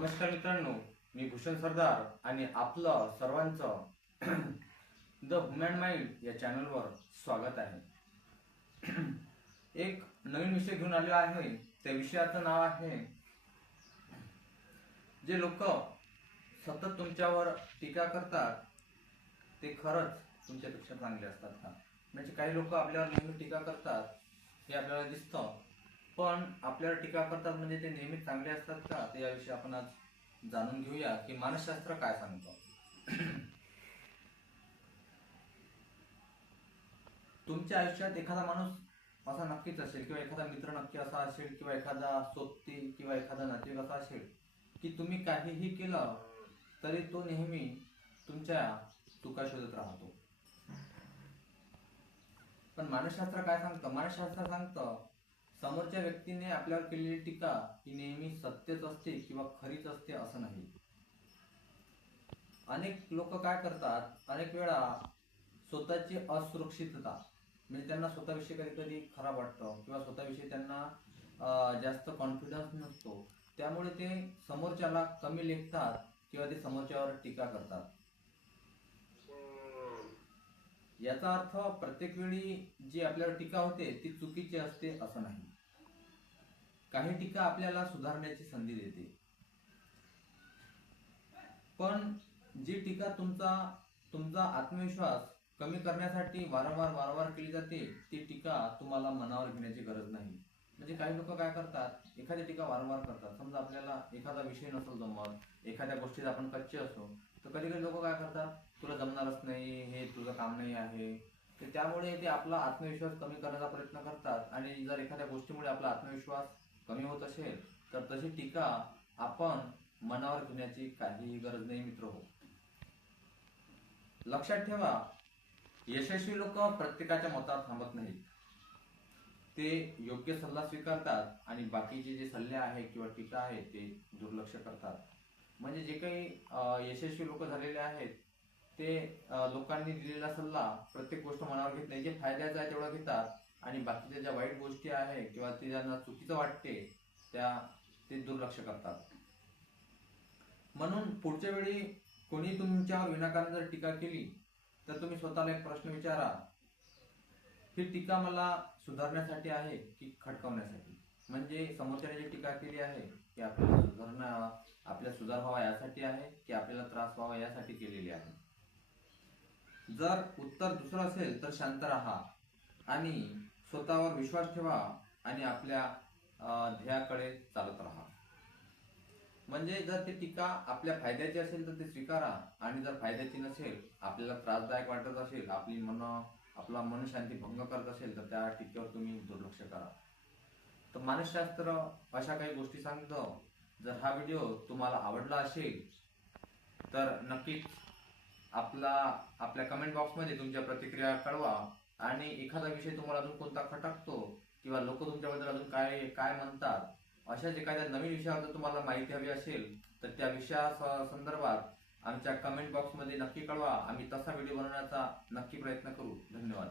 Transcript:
नमस्कार मित्रांनो, मी भूषण सरदार आणि आपलं सर्वांचं द ह्युमन माइंड या चॅनलवर स्वागत आहे. एक नवीन विषय घेऊन आलो आहे. त्या विषयाचं नाव आहे, जे लोक सतत तुमच्यावर टीका करतात ते खरंच तुमच्यापेक्षा चांगले असतात का? म्हणजे काही लोक आपल्यावर नेहमी टीका करतात हे आपल्याला दिसतं, पण आपल्यावर टीका करतात म्हणजे ते नेहमी चांगले असतात का? ते याविषयी आपण आज जाणून घेऊया की मानसशास्त्र काय सांगतं. तुमच्या आयुष्यात एखादा माणूस असा नक्कीच असेल, किंवा एखादा मित्र नक्की असा असेल, किंवा एखादा सोबती किंवा एखादा नातेवाईक असा असेल की तुम्ही काहीही केलं तरी तो नेहमी तुमच्या चुका शोधत राहतो. पण मानसशास्त्र काय सांगतं? मानसशास्त्र सांगतं, समोरच्या व्यक्तीने आपल्यावर केलेली टीका ही नेहमी सत्यच असते किंवा खरीच असते असं नाही. अनेक लोक काय करतात, अनेक वेळा स्वतःची असुरक्षितता, म्हणजे त्यांना स्वतःविषयी कधी कधी खराब वाटतं किंवा स्वतःविषयी त्यांना जास्त कॉन्फिडन्स नसतो, त्यामुळे ते समोरच्याला कमी लेखतात किंवा ते समोरच्यावर टीका करतात. याचा अर्थ प्रत्येक वेळी जी आपल्यावर टीका होते ती चुकीची असते असं नाही. काही टीका आपल्याला सुधारण्याची संधी देते, पण जी टीका तुमचा आत्मविश्वास कमी करण्यासाठी वारंवार केली जाते ती टीका तुम्हाला मनावर घेण्याची गरज नाही. म्हणजे काही लोक काय करतात, एखादी टीका वारंवार करतात. समजा आपल्याला एखादा विषय नसेल जमत, एखाद्या गोष्टीत आपण कच्चे असो, तर कधी कधी लोक काय करतात, तुला जमणारच नाही, हे तुझं काम नाही आहे. तर त्यामुळे ते आपला आत्मविश्वास कमी करण्याचा प्रयत्न करतात, आणि जर एखाद्या गोष्टीमुळे आपला आत्मविश्वास कमी होत असेल तर तशी टीका आपण मनावर घेण्याची काहीही गरज नाही मित्रहो. लक्षात ठेवा, यशस्वी लोक प्रत्येकाच्या मतावर थांबत नाहीत. ते योग्य सल्ला स्वीकारतात आणि बाकीचे जे सल्ले आहे किंवा टीका आहे ते दुर्लक्ष करतात. म्हणजे जे काही यशस्वी लोक झालेले आहेत ते लोकांनी दिलेला सल्ला प्रत्येक गोष्ट मनावर घेत नाही. जे फायद्याचं आहे तेवढं घेतात, आणि बाकीच्या ज्या वाईट गोष्टी आहे किंवा ते ज्यांना चुकीचं वाटते ते दुर्लक्ष करतात. म्हणून पुढच्या वेळी कोणी तुमच्यावर विनाकारण जर टीका केली तर तुम्ही स्वतःला एक प्रश्न विचारा, ही टीका मला सुधारण्यासाठी आहे की खटकावण्यासाठी? म्हणजे समोरच्याने जी टीका केली आहे की आपल्या सुधार व्हावा यासाठी आहे की आपल्याला त्रास व्हावा यासाठी केलेली आहे? जर उत्तर दुसरं असेल तर शांत राहा आणि स्वतःवर विश्वास ठेवा आणि आपल्या ध्येयाकडे चालत राहा. म्हणजे जर ती टीका आपल्या फायद्याची असेल तर ते स्वीकारा, आणि जर फायद्याची नसेल, आपल्याला त्रासदायक वाटत असेल, आपला मनशांती भंग करत असेल तर त्या टीकेवर तुम्ही दुर्लक्ष करा. तर मानसशास्त्र अशा काही गोष्टी सांगतं. जर हा व्हिडिओ तुम्हाला आवडला असेल तर नक्कीच आपल्या कमेंट बॉक्समध्ये तुमच्या प्रतिक्रिया कळवा. आणि एखादा विषय तुम्हाला अजून कोणता खटकतो किंवा लोक तुमच्याबद्दल अजून काय काय म्हणतात, अशाच एखाद्या नवीन विषयावर जर तुम्हाला माहिती हवी असेल तर त्या विषया संदर्भात आमच्या कमेंट बॉक्समध्ये नक्की कळवा. आम्ही तसा व्हिडिओ बनवण्याचा नक्की प्रयत्न करू. धन्यवाद.